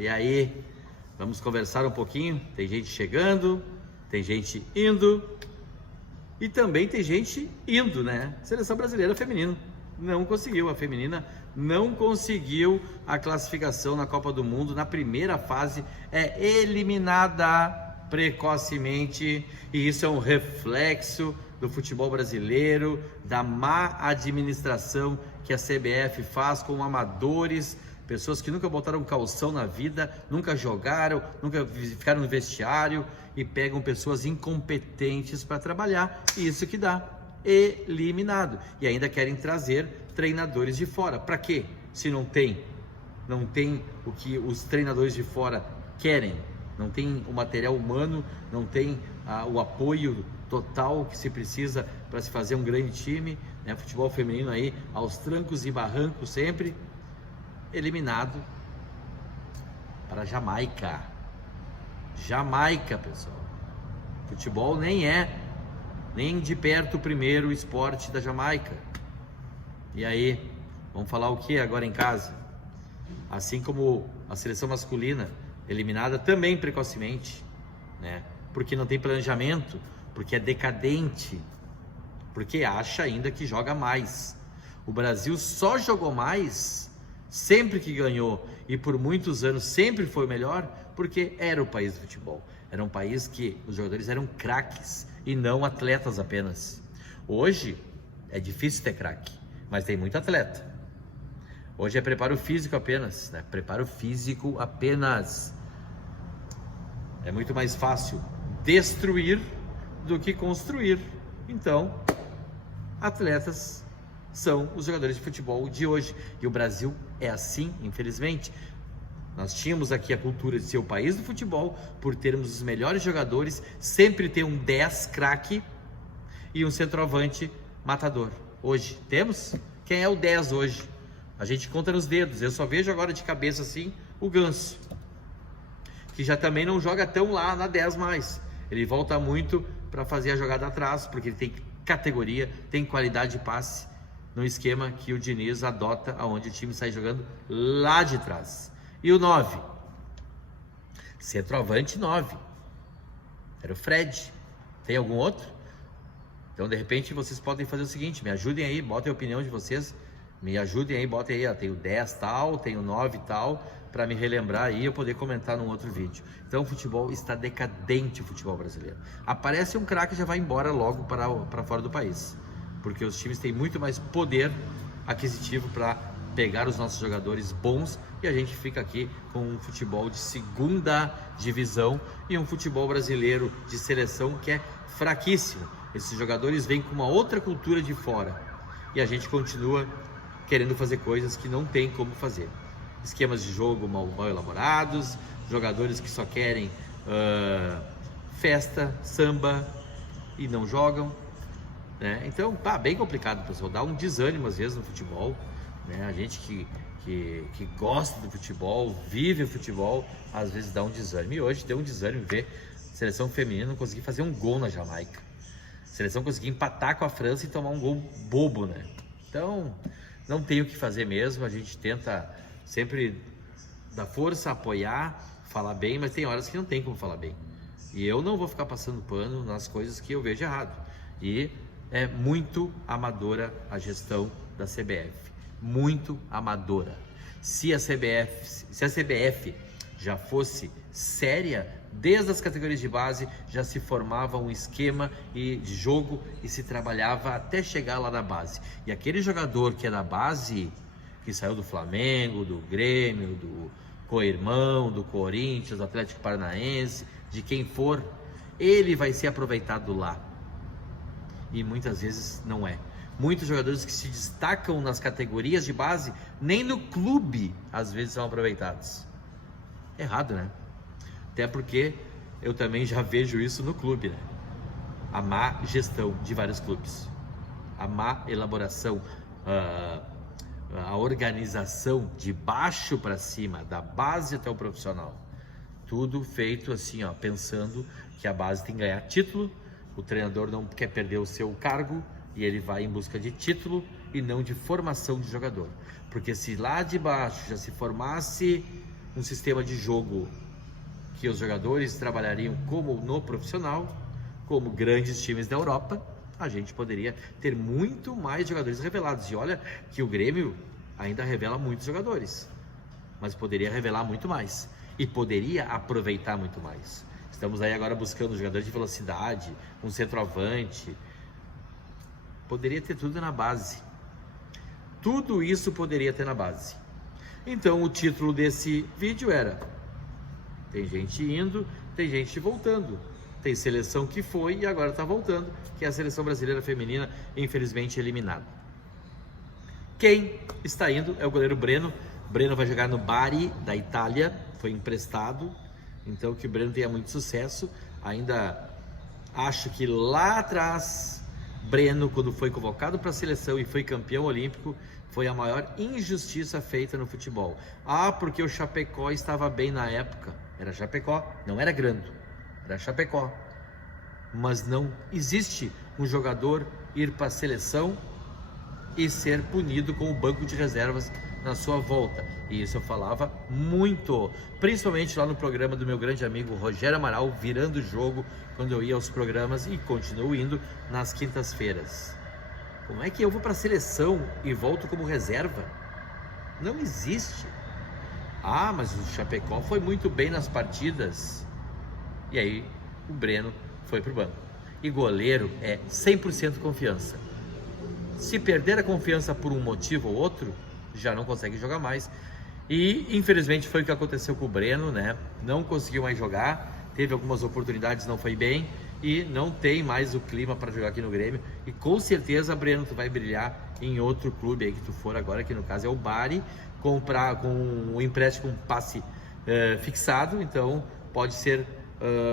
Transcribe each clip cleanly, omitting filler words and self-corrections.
E aí, vamos conversar um pouquinho? Tem gente chegando, tem gente indo e também tem gente indo, né? Seleção brasileira feminina não conseguiu, a feminina não conseguiu a classificação na Copa do Mundo. Na primeira fase é eliminada precocemente, e isso é um reflexo do futebol brasileiro, da má administração que a CBF faz com amadores, pessoas que nunca botaram calção na vida, nunca jogaram, nunca ficaram no vestiário e pegam pessoas incompetentes para trabalhar, e isso que dá eliminado. E ainda querem trazer treinadores de fora. Para quê? Se não tem o que os treinadores de fora querem, não tem o material humano, não tem o apoio total que se precisa para se fazer um grande time, né? Futebol feminino aí aos trancos e barrancos sempre. Eliminado para Jamaica. Jamaica, pessoal. Futebol nem de perto o primeiro esporte da Jamaica. E aí, vamos falar o que agora em casa? Assim como a seleção masculina, eliminada também precocemente, né? Porque não tem planejamento, porque é decadente, porque acha ainda que joga mais. O Brasil só jogou mais sempre que ganhou, e por muitos anos sempre foi melhor, porque era o país do futebol. Era um país que os jogadores eram craques e não atletas apenas. Hoje é difícil ter craque, mas tem muito atleta. Hoje é preparo físico apenas, né? Preparo físico apenas. É muito mais fácil destruir do que construir. Então, atletas são os jogadores de futebol de hoje. E o Brasil é assim, infelizmente. Nós tínhamos aqui a cultura de ser o país do futebol, por termos os melhores jogadores, sempre ter um 10 craque e um centroavante matador. Hoje, temos? Quem é o 10 hoje? A gente conta nos dedos. Eu só vejo agora de cabeça assim o Ganso, que já também não joga tão lá na 10 mais. Ele volta muito para fazer a jogada atrás, porque ele tem categoria, tem qualidade de passe, no esquema que o Diniz adota, aonde o time sai jogando lá de trás. E o 9? Centroavante 9. Era o Fred. Tem algum outro? Então, de repente, vocês podem fazer o seguinte, me ajudem aí, botem a opinião de vocês, me ajudem aí, botem aí, ó, tem o 10 tal, tem o 9 tal, para me relembrar aí e eu poder comentar num outro vídeo. Então o futebol está decadente, o futebol brasileiro. Aparece um craque e já vai embora logo para fora do país, porque os times têm muito mais poder aquisitivo para pegar os nossos jogadores bons, e a gente fica aqui com um futebol de segunda divisão e um futebol brasileiro de seleção que é fraquíssimo. Esses jogadores vêm com uma outra cultura de fora e a gente continua querendo fazer coisas que não tem como fazer. Esquemas de jogo mal elaborados, jogadores que só querem festa, samba e não jogam, né? Então tá bem complicado, pessoal, dá um desânimo às vezes no futebol, né? A gente que gosta do futebol, vive o futebol, às vezes dá um desânimo. E hoje deu um desânimo ver a seleção feminina não conseguir fazer um gol na Jamaica, a seleção conseguir empatar com a França e tomar um gol bobo, né? Então não tem o que fazer mesmo. A gente tenta sempre dar força, apoiar, falar bem, mas tem horas que não tem como falar bem. E eu não vou ficar passando pano nas coisas que eu vejo errado. E é muito amadora a gestão da CBF. Muito amadora. Se a CBF já fosse séria, desde as categorias de base já se formava um esquema de jogo e se trabalhava até chegar lá na base. E aquele jogador que é da base, que saiu do Flamengo, do Grêmio, do Coirmão, do Corinthians, do Atlético Paranaense, de quem for, ele vai ser aproveitado lá. E muitas vezes não é. Muitos jogadores que se destacam nas categorias de base, nem no clube, às vezes são aproveitados. Errado, né? Até porque eu também já vejo isso no clube, né? A má gestão de vários clubes, a má elaboração, a organização de baixo para cima, da base até o profissional. Tudo feito assim, ó, pensando que a base tem que ganhar título, o treinador não quer perder o seu cargo e ele vai em busca de título e não de formação de jogador. Porque se lá de baixo já se formasse um sistema de jogo que os jogadores trabalhariam como no profissional, como grandes times da Europa, a gente poderia ter muito mais jogadores revelados. E olha que o Grêmio ainda revela muitos jogadores, mas poderia revelar muito mais e poderia aproveitar muito mais. Estamos aí agora buscando jogadores de velocidade, um centroavante. Poderia ter tudo na base. Tudo isso poderia ter na base. Então o título desse vídeo era: tem gente indo, tem gente voltando. Tem seleção que foi e agora está voltando, que é a seleção brasileira feminina, infelizmente eliminada. Quem está indo é o goleiro Breno. Breno vai jogar no Bari, da Itália, foi emprestado. Então que o Breno tenha muito sucesso. Ainda acho que lá atrás, Breno, quando foi convocado para a seleção e foi campeão olímpico, foi a maior injustiça feita no futebol. Porque o Chapecó estava bem na época. Era Chapecó, não era Grando. Era Chapecó. Mas não existe um jogador ir para a seleção e ser punido com o banco de reservas na sua volta. E isso eu falava muito, principalmente lá no programa do meu grande amigo Rogério Amaral, virando o jogo, quando eu ia aos programas, e continuo indo nas quintas-feiras. Como é que eu vou para a seleção e volto como reserva? Não existe. Mas o Chapecó foi muito bem nas partidas. E aí o Breno foi pro banco. E goleiro é 100% confiança. Se perder a confiança por um motivo ou outro, já não consegue jogar mais. E infelizmente foi o que aconteceu com o Breno, né? Não conseguiu mais jogar, teve algumas oportunidades, não foi bem, e não tem mais o clima para jogar aqui no Grêmio. E com certeza, Breno, tu vai brilhar em outro clube aí que tu for agora, que no caso é o Bari, com um empréstimo com passe fixado. Então pode ser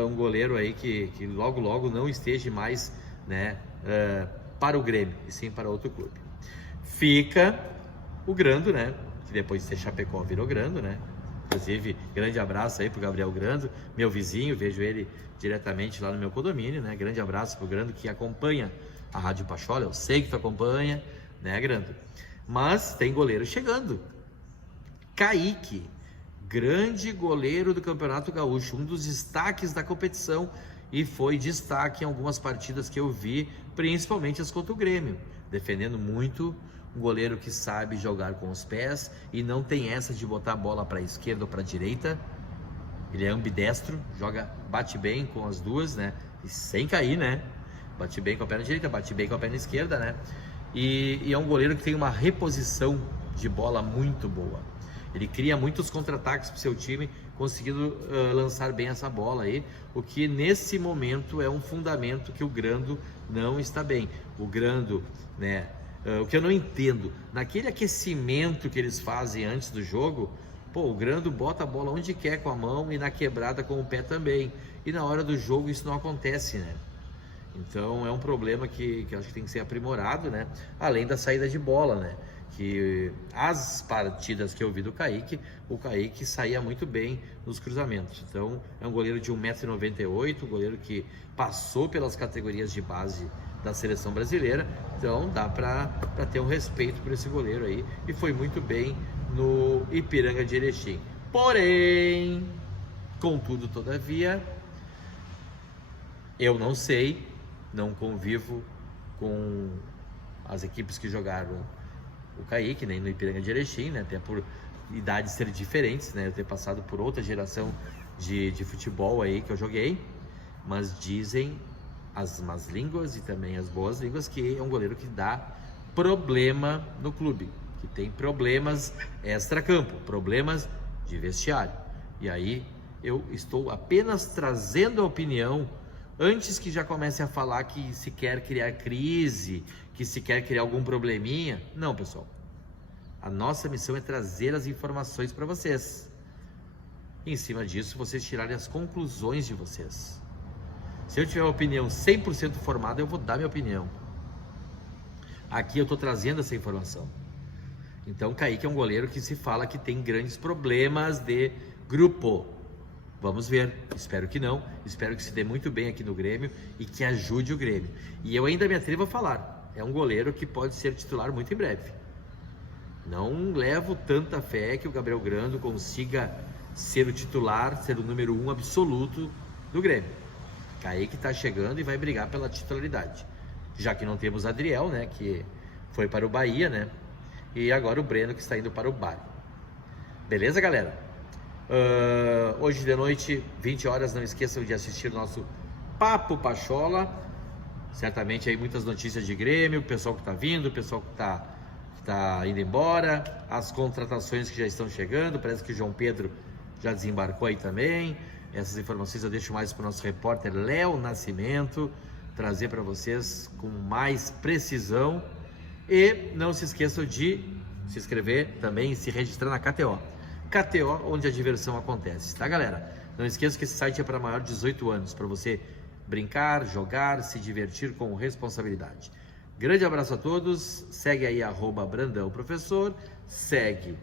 um goleiro aí que logo logo não esteja mais, né, para o Grêmio, e sim para outro clube. Fica o Grando, né, que depois de ser Chapecó virou Grando, né. Inclusive, grande abraço aí pro Gabriel Grando, meu vizinho, vejo ele diretamente lá no meu condomínio, né. Grande abraço pro Grando, que acompanha a Rádio Pachola, eu sei que tu acompanha, né, Grando. Mas tem goleiro chegando. Kaique, grande goleiro do Campeonato Gaúcho, um dos destaques da competição, e foi destaque em algumas partidas que eu vi, principalmente as contra o Grêmio, defendendo muito. Um goleiro que sabe jogar com os pés e não tem essa de botar a bola para a esquerda ou para a direita. Ele é ambidestro, bate bem com as duas, né? E sem cair, né? Bate bem com a perna direita, bate bem com a perna esquerda, né? E é um goleiro que tem uma reposição de bola muito boa. Ele cria muitos contra-ataques para o seu time, conseguindo lançar bem essa bola aí, o que nesse momento é um fundamento que o Grando não está bem. O Grando, né, o que eu não entendo, naquele aquecimento que eles fazem antes do jogo, o Grando bota a bola onde quer com a mão e na quebrada com o pé também, e na hora do jogo isso não acontece, né? Então é um problema que eu acho que tem que ser aprimorado, né? Além da saída de bola, né? Que as partidas que eu vi do Kaique, o Kaique saía muito bem nos cruzamentos. Então é um goleiro de 1,98 m, um goleiro que passou pelas categorias de base da seleção brasileira. Então dá para ter um respeito por esse goleiro aí, e foi muito bem no Ipiranga de Erechim. Porém, contudo, todavia, eu não sei, não convivo com as equipes que jogaram o Kaique, nem no Ipiranga de Erechim, né? Até por idades serem diferentes, né? Eu ter passado por outra geração de futebol aí que eu joguei, mas dizem as más línguas e também as boas línguas que é um goleiro que dá problema no clube, que tem problemas extra-campo, problemas de vestiário. E aí eu estou apenas trazendo a opinião antes que já comece a falar que se quer criar crise, que se quer criar algum probleminha. Não, pessoal. A nossa missão é trazer as informações para vocês. E em cima disso, vocês tirarem as conclusões de vocês. Se eu tiver uma opinião 100% formada, eu vou dar minha opinião. Aqui eu estou trazendo essa informação. Então, Kaique é um goleiro que se fala que tem grandes problemas de grupo. Vamos ver, espero que não, espero que se dê muito bem aqui no Grêmio e que ajude o Grêmio. E eu ainda me atrevo a falar, é um goleiro que pode ser titular muito em breve. Não levo tanta fé que o Gabriel Grando consiga ser o titular, ser o número 1 absoluto do Grêmio. Kaique está chegando e vai brigar pela titularidade. Já que não temos Adriel, né, que foi para o Bahia, né? E agora o Breno, que está indo para o Bari. Beleza, galera? Hoje de noite, 20 horas, não esqueçam de assistir o nosso Papo Pachola. Certamente aí muitas notícias de Grêmio, o pessoal que está vindo, o pessoal que tá indo embora, as contratações que já estão chegando. Parece que o João Pedro já desembarcou aí também. Essas informações eu deixo mais para o nosso repórter Léo Nascimento trazer para vocês com mais precisão. E não se esqueçam de se inscrever também e se registrar na KTO. KTO, onde a diversão acontece, tá, galera? Não esqueça que esse site é para maior de 18 anos, para você brincar, jogar, se divertir com responsabilidade. Grande abraço a todos, segue aí @BrandãoProfessor, segue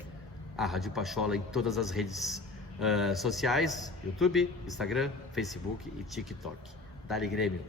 a Rádio Pachola em todas as redes sociais, YouTube, Instagram, Facebook e TikTok. Dale Grêmio!